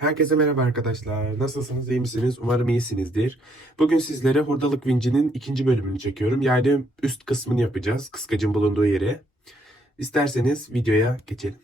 Herkese merhaba arkadaşlar. Nasılsınız, iyi misiniz? Umarım iyisinizdir. Bugün sizlere hurdalık vincinin ikinci bölümünü çekiyorum. Yani üst kısmını yapacağız, kıskacın bulunduğu yere. İsterseniz videoya geçelim.